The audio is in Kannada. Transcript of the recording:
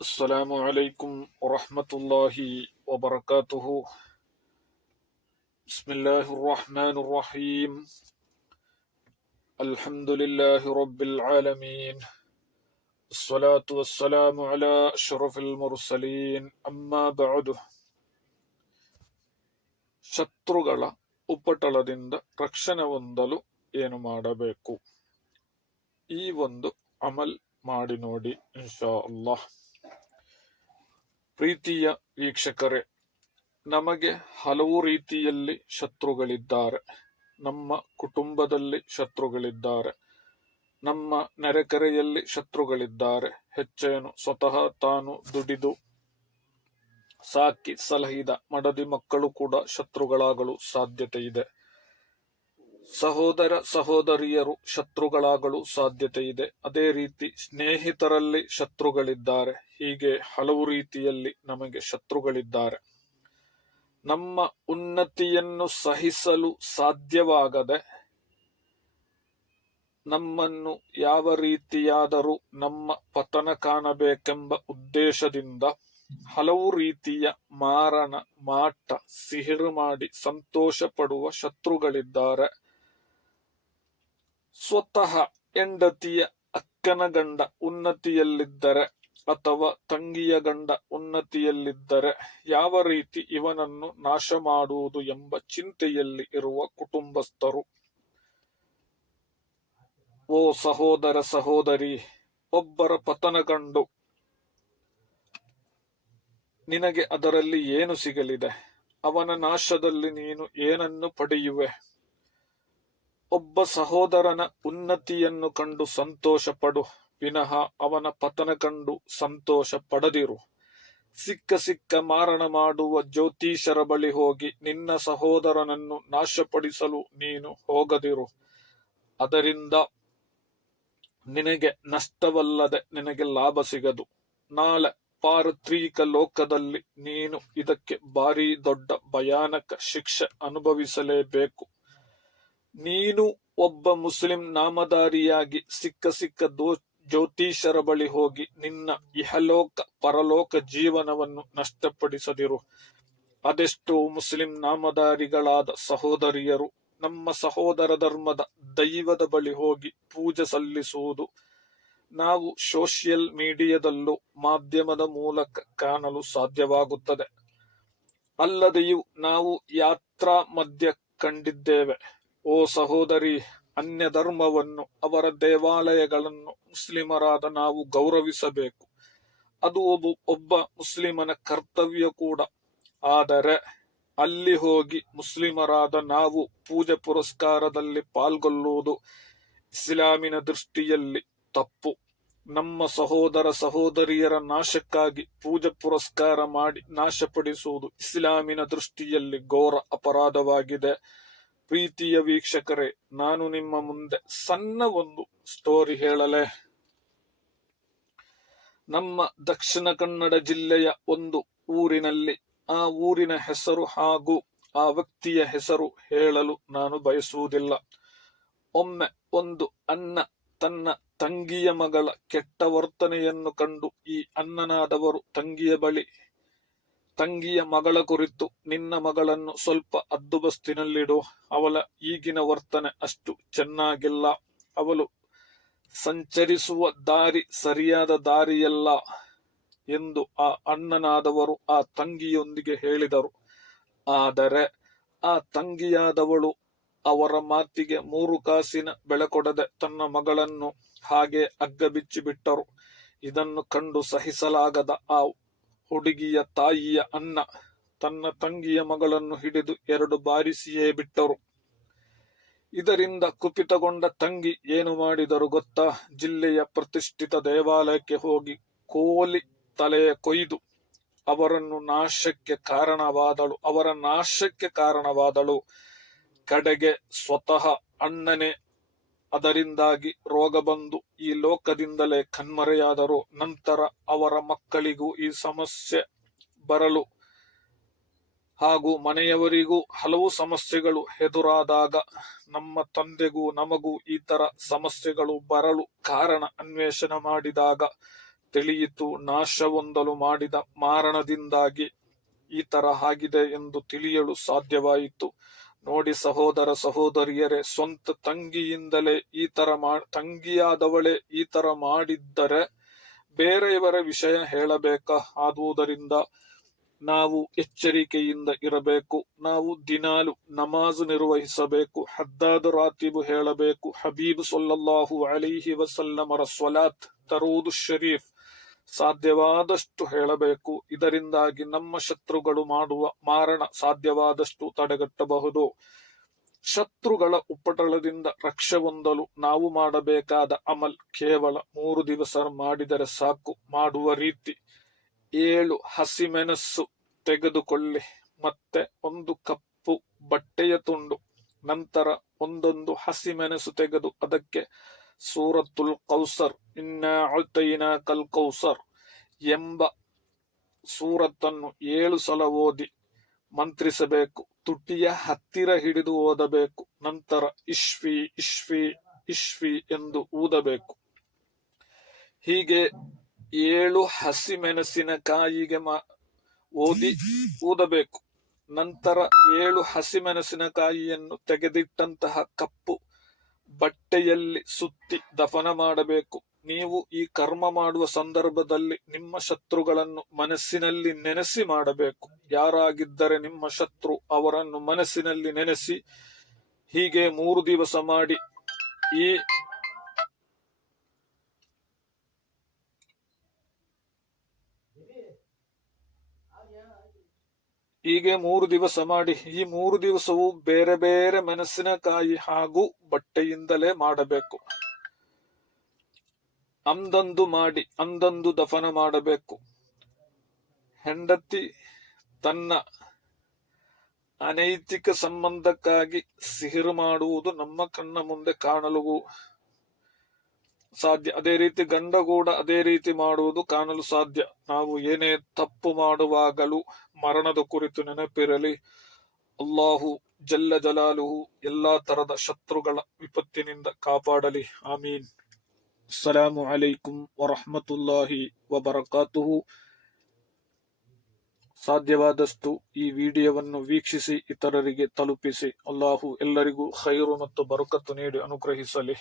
السلام عليكم ورحمة الله وبركاته. بسم الله الرحمن الرحيم. الحمد لله رب العالمين. الصلاة والسلام على أشرف المرسلين. أما بعد. ಶತ್ರುಗಳ ಉಪಟಳದಿಂದ ರಕ್ಷಣೆ ಹೊಂದಲು ಏನು ಮಾಡಬೇಕು? ಈ ಒಂದು ಅಮಲ್ ಮಾಡಿ ನೋಡಿ, ಇನ್ಶಾ ಅಲ್ಲಾಹ್. ಪ್ರೀತಿಯ ವೀಕ್ಷಕರೇ, ನಮಗೆ ಹಲವು ರೀತಿಯಲ್ಲಿ ಶತ್ರುಗಳಿದ್ದಾರೆ. ನಮ್ಮ ಕುಟುಂಬದಲ್ಲಿ ಶತ್ರುಗಳಿದ್ದಾರೆ, ನಮ್ಮ ನೆರೆಕರೆಯಲ್ಲಿ ಶತ್ರುಗಳಿದ್ದಾರೆ. ಹೆಚ್ಚೇನು ಸ್ವತಃ ತಾನು ದುಡಿದು ಸಾಕಿ ಸಲಹಿದ ಮಡದಿ ಮಕ್ಕಳು ಕೂಡ ಶತ್ರುಗಳಾಗಲು ಸಾಧ್ಯತೆ ಇದೆ. ಸಹೋದರ ಸಹೋದರಿಯರು ಶತ್ರುಗಳಾಗಲು ಸಾಧ್ಯತೆ ಇದೆ. ಅದೇ ರೀತಿ ಸ್ನೇಹಿತರಲ್ಲಿ ಶತ್ರುಗಳಿದ್ದಾರೆ. ಹೀಗೆ ಹಲವು ರೀತಿಯಲ್ಲಿ ನಮಗೆ ಶತ್ರುಗಳಿದ್ದಾರೆ. ನಮ್ಮ ಉನ್ನತಿಯನ್ನು ಸಹಿಸಲು ಸಾಧ್ಯವಾಗದೆ ನಮ್ಮನ್ನು ಯಾವ ರೀತಿಯಾದರೂ ನಮ್ಮ ಪತನ ಕಾಣಬೇಕೆಂಬ ಉದ್ದೇಶದಿಂದ ಹಲವು ರೀತಿಯ ಮಾರಣ ಮಾಟ ಸಿಹಿರು ಮಾಡಿ ಸಂತೋಷ ಪಡುವ ಶತ್ರುಗಳಿದ್ದಾರೆ. ಸ್ವತಃ ಹೆಂಡತಿಯ ಅಕ್ಕನ ಗಂಡ ಉನ್ನತಿಯಲ್ಲಿದ್ದರೆ ಅಥವಾ ತಂಗಿಯ ಗಂಡ ಉನ್ನತಿಯಲ್ಲಿದ್ದರೆ ಯಾವ ರೀತಿ ಇವನನ್ನು ನಾಶ ಮಾಡುವುದು ಎಂಬ ಚಿಂತೆಯಲ್ಲಿ ಇರುವ ಕುಟುಂಬಸ್ಥರು. ಓ ಸಹೋದರ ಸಹೋದರಿ, ಒಬ್ಬರ ಪತನ ಕಂಡು ನಿನಗೆ ಅದರಲ್ಲಿ ಏನು ಸಿಗಲಿದೆ? ಅವನ ನಾಶದಲ್ಲಿ ನೀನು ಏನನ್ನು ಪಡೆಯುವೆ? ಒಬ್ಬ ಸಹೋದರನ ಉನ್ನತಿಯನ್ನು ಕಂಡು ಸಂತೋಷ ಪಡು, ವಿನಃ ಅವನ ಪತನ ಕಂಡು ಸಂತೋಷ ಪಡದಿರು. ಸಿಕ್ಕ ಮಾರಣ ಮಾಡುವ ಜ್ಯೋತಿಷರ ಬಳಿ ಹೋಗಿ ನಿನ್ನ ಸಹೋದರನನ್ನು ನಾಶಪಡಿಸಲು ನೀನು ಹೋಗದಿರು. ಅದರಿಂದ ನಿನಗೆ ನಷ್ಟವಲ್ಲದೆ ನಿನಗೆ ಲಾಭ ಸಿಗದು. ನಾಳೆ ಪಾರತ್ರಿಕ ಲೋಕದಲ್ಲಿ ನೀನು ಇದಕ್ಕೆ ಭಾರಿ ದೊಡ್ಡ ಭಯಾನಕ ಶಿಕ್ಷೆ ಅನುಭವಿಸಲೇಬೇಕು. ನೀನು ಒಬ್ಬ ಮುಸ್ಲಿಂ ನಾಮಧಾರಿಯಾಗಿ ಸಿಕ್ಕ ಜ್ಯೋತಿಷರ ಬಳಿ ಹೋಗಿ ನಿನ್ನ ಇಹಲೋಕ ಪರಲೋಕ ಜೀವನವನ್ನು ನಷ್ಟಪಡಿಸದಿರು. ಅದೆಷ್ಟೋ ಮುಸ್ಲಿಂ ನಾಮಧಾರಿಗಳಾದ ಸಹೋದರಿಯರು ನಮ್ಮ ಸಹೋದರ ಧರ್ಮದ ದೈವದ ಬಳಿ ಹೋಗಿ ಪೂಜೆ ಸಲ್ಲಿಸುವುದು ನಾವು ಸೋಷಿಯಲ್ ಮೀಡಿಯಾದಲ್ಲೂ ಮಾಧ್ಯಮದ ಮೂಲಕ ಕಾಣಲು ಸಾಧ್ಯವಾಗುತ್ತದೆ. ಅಲ್ಲದೆಯೂ ನಾವು ಯಾತ್ರಾ ಮಧ್ಯೆ ಕಂಡಿದ್ದೇವೆ. ಓ ಸಹೋದರಿ, ಅನ್ಯ ಧರ್ಮವನ್ನು, ಅವರ ದೇವಾಲಯಗಳನ್ನು ಮುಸ್ಲಿಮರಾದ ನಾವು ಗೌರವಿಸಬೇಕು. ಅದು ಒಬ್ಬ ಮುಸ್ಲಿಮನ ಕರ್ತವ್ಯ ಕೂಡ. ಆದರೆ ಅಲ್ಲಿ ಹೋಗಿ ಮುಸ್ಲಿಮರಾದ ನಾವು ಪೂಜೆ ಪುರಸ್ಕಾರದಲ್ಲಿ ಪಾಲ್ಗೊಳ್ಳುವುದು ಇಸ್ಲಾಮಿನ ದೃಷ್ಟಿಯಲ್ಲಿ ತಪ್ಪು. ನಮ್ಮ ಸಹೋದರ ಸಹೋದರಿಯರ ನಾಶಕ್ಕಾಗಿ ಪೂಜೆ ಪುರಸ್ಕಾರ ಮಾಡಿ ನಾಶಪಡಿಸುವುದು ಇಸ್ಲಾಮಿನ ದೃಷ್ಟಿಯಲ್ಲಿ ಘೋರ ಅಪರಾಧವಾಗಿದೆ. ಪ್ರೀತಿಯ ವೀಕ್ಷಕರೇ, ನಾನು ನಿಮ್ಮ ಮುಂದೆ ಸಣ್ಣ ಒಂದು ಸ್ಟೋರಿ ಹೇಳಲೆ. ನಮ್ಮ ದಕ್ಷಿಣ ಕನ್ನಡ ಜಿಲ್ಲೆಯ ಒಂದು ಊರಿನಲ್ಲಿ, ಆ ಊರಿನ ಹೆಸರು ಹಾಗೂ ಆ ವ್ಯಕ್ತಿಯ ಹೆಸರು ಹೇಳಲು ನಾನು ಬಯಸುವುದಿಲ್ಲ. ಒಮ್ಮೆ ಒಂದು ಅಣ್ಣ ತನ್ನ ತಂಗಿಯ ಮಗಳ ಕೆಟ್ಟ ವರ್ತನೆಯನ್ನು ಕಂಡು ಈ ಅಣ್ಣನಾದವರು ತಂಗಿಯ ಮಗಳ ಕುರಿತು, ನಿನ್ನ ಮಗಳನ್ನು ಸ್ವಲ್ಪ ಹದ್ದುಬಸ್ತಿನಲ್ಲಿಡು. ಅವಳ ಈಗಿನ ವರ್ತನೆ ಅಷ್ಟು ಚೆನ್ನಾಗಿಲ್ಲ. ಅವಳು ಸಂಚರಿಸುವ ದಾರಿ ಸರಿಯಾದ ದಾರಿಯಲ್ಲ ಎಂದು ಆ ಅಣ್ಣನಾದವರು ಆ ತಂಗಿಯೊಂದಿಗೆ ಹೇಳಿದರು. ಆದರೆ ಆ ತಂಗಿಯಾದವಳು ಅವರ ಮಾತಿಗೆ 3 ಕಾಸಿನ ಬೆಲೆ ಕೊಡದೆ ತನ್ನ ಮಗಳನ್ನು ಹಾಗೆ ಹಗ್ಗ ಬಿಚ್ಚಿ ಬಿಟ್ಟರು. ಇದನ್ನು ಕಂಡು ಸಹಿಸಲಾಗದ ಆ ಹುಡುಗಿಯ ತಾಯಿಯ ಅಣ್ಣ ತನ್ನ ತಂಗಿಯ ಮಗಳನ್ನು ಹಿಡಿದು 2 ಬಾರಿಸಿಯೇ ಬಿಟ್ಟರು. ಇದರಿಂದ ಕುಪಿತಗೊಂಡ ತಂಗಿ ಏನು ಮಾಡಿದರು ಗೊತ್ತಾ? ಜಿಲ್ಲೆಯ ಪ್ರತಿಷ್ಠಿತ ದೇವಾಲಯಕ್ಕೆ ಹೋಗಿ ಕೋಲಿ ತಲೆಯ ಕೊಯ್ದು ಅವರ ನಾಶಕ್ಕೆ ಕಾರಣವಾದಳು. ಕಡೆಗೆ ಸ್ವತಃ ಅಣ್ಣನೇ ಅದರಿಂದಾಗಿ ರೋಗ ಬಂದು ಈ ಲೋಕದಿಂದಲೇ ಕಣ್ಮರೆಯಾದರು. ನಂತರ ಅವರ ಮಕ್ಕಳಿಗೂ ಈ ಸಮಸ್ಯೆ ಬರಲು ಹಾಗೂ ಮನೆಯವರಿಗೂ ಹಲವು ಸಮಸ್ಯೆಗಳು ಎದುರಾದಾಗ ನಮ್ಮ ತಂದೆಗೂ ನಮಗೂ ಈ ತರ ಸಮಸ್ಯೆಗಳು ಬರಲು ಕಾರಣ ಅನ್ವೇಷಣೆ ಮಾಡಿದಾಗ ತಿಳಿಯಿತು. ನಾಶ ಹೊಂದಲು ಮಾಡಿದ ಮಾರಣದಿಂದಾಗಿ ಈ ತರ ಆಗಿದೆ ಎಂದು ತಿಳಿಯಲು ಸಾಧ್ಯವಾಯಿತು. ನೋಡಿ ಸಹೋದರ ಸಹೋದರಿಯರೇ, ಸ್ವಂತ ತಂಗಿಯಿಂದಲೇ ತಂಗಿಯಾದವಳೇ ಈ ತರ ಮಾಡಿದ್ದರೆ ಬೇರೆಯವರ ವಿಷಯ ಹೇಳಬೇಕಾ? ಆದುದರಿಂದ ನಾವು ಎಚ್ಚರಿಕೆಯಿಂದ ಇರಬೇಕು. ನಾವು ದಿನಾಲು ನಮಾಜ್ ನಿರ್ವಹಿಸಬೇಕು, ಹದ್ದಾದ ರಾತಿಬು ಹೇಳಬೇಕು, ಹಬೀಬ್ ಸಲ್ಲಲ್ಲಾಹು ಅಲೈಹಿ ವಸಲ್ಲಮರ ಸ್ವಲಾತ್ ತರುವುದು ಶರೀಫ್ ಸಾಧ್ಯವಾದಷ್ಟು ಹೇಳಬೇಕು. ಇದರಿಂದಾಗಿ ನಮ್ಮ ಶತ್ರುಗಳು ಮಾಡುವ ಮಾರಣ ಸಾಧ್ಯವಾದಷ್ಟು ತಡೆಗಟ್ಟಬಹುದು. ಶತ್ರುಗಳ ಉಪಟಳದಿಂದ ರಕ್ಷೆ ಹೊಂದಲು ನಾವು ಮಾಡಬೇಕಾದ ಅಮಲ್ ಕೇವಲ 3 ದಿವಸ ಮಾಡಿದರೆ ಸಾಕು. ಮಾಡುವ ರೀತಿ: 7 ಹಸಿಮೆಣಸು ತೆಗೆದುಕೊಳ್ಳಿ, ಮತ್ತೆ 1 ಕಪ್ಪು ಬಟ್ಟೆಯ ತುಂಡು, ನಂತರ ಒಂದೊಂದು ಹಸಿಮೆಣಸು ತೆಗೆದು ಅದಕ್ಕೆ ಸೂರತುಲ್ ಕೌಸರ್, ಇನ್ನಾ ಅತೈನಾಕಲ್ ಕೌಸರ್ ಎಂಬ ಸೂರತ್ತನ್ನು 7 ಸಲ ಓದಿ ಮಂತ್ರಿಸಬೇಕು. ತುಟಿಯ ಹತ್ತಿರ ಹಿಡಿದು ಓದಬೇಕು. ನಂತರ ಇಶ್ಫಿ ಇಶ್ಫಿ ಇಶ್ಫಿ ಎಂದು ಊದಬೇಕು. ಹೀಗೆ 7 ಹಸಿಮೆಣಸಿನಕಾಯಿಗೆ ಓದಿ ಊದಬೇಕು. ನಂತರ 7 ಹಸಿಮೆಣಸಿನಕಾಯಿಯನ್ನು ತೆಗೆದಿಟ್ಟಂತಹ ಕಪ್ಪು ಬಟ್ಟೆಯಲ್ಲಿ ಸುತ್ತಿ ದಫನ ಮಾಡಬೇಕು. ನೀವು ಈ ಕರ್ಮ ಮಾಡುವ ಸಂದರ್ಭದಲ್ಲಿ ನಿಮ್ಮ ಶತ್ರುಗಳನ್ನು ಮನಸ್ಸಿನಲ್ಲಿ ನೆನೆಸಿ ಮಾಡಬೇಕು. ಯಾರಾಗಿದ್ದರೆ ನಿಮ್ಮ ಶತ್ರು ಅವರನ್ನು ಮನಸ್ಸಿನಲ್ಲಿ ನೆನೆಸಿ ಹೀಗೆ 3 ದಿವಸ ಮಾಡಿ. ಹೀಗೆ 3 ದಿವಸ ಮಾಡಿ. ಈ 3 ದಿವಸವೂ ಬೇರೆ ಬೇರೆ ಮೆಣಸಿನಕಾಯಿ ಹಾಗೂ ಬಟ್ಟೆಯಿಂದಲೇ ಮಾಡಬೇಕು. ಅಂದಂದು ಮಾಡಿ ಅಂದಂದು ದಫನ ಮಾಡಬೇಕು. ಹೆಂಡತಿ ತನ್ನ ಅನೈತಿಕ ಸಂಬಂಧಕ್ಕಾಗಿ ಸಿಹಿರು ಮಾಡುವುದು ನಮ್ಮ ಕಣ್ಣ ಮುಂದೆ ಕಾಣಲು ಸಾಧ್ಯ. ಅದೇ ರೀತಿ ಗಂಡ ಕೂಡ ಅದೇ ರೀತಿ ಮಾಡುವುದು ಕಾಣಲು ಸಾಧ್ಯ. ನಾವು ಏನೇ ತಪ್ಪು ಮಾಡುವಾಗಲೂ ಮರಣದ ಕುರಿತು ನೆನಪಿರಲಿ. ಅಲ್ಲಾಹು ಜಲ್ಲ ಜಲಾಲುಹು ಎಲ್ಲಾ ತರದ ಶತ್ರುಗಳ ವಿಪತ್ತಿನಿಂದ ಕಾಪಾಡಲಿ. ಆಮೀನ್. ಅಸ್ಸಲಾಮು ಅಲೈಕುಂ ವರಹಮತುಲ್ಲಾಹಿ ವಬರಕಾತುಹು. ಸಾಧ್ಯವಾದಷ್ಟು ಈ ವಿಡಿಯೋವನ್ನು ವೀಕ್ಷಿಸಿ ಇತರರಿಗೆ ತಲುಪಿಸಿ. ಅಲ್ಲಾಹು ಎಲ್ಲರಿಗೂ ಖೈರು ಮತ್ತು ಬರಕತ್ತು ನೀಡಿ ಅನುಗ್ರಹಿಸಲಿ.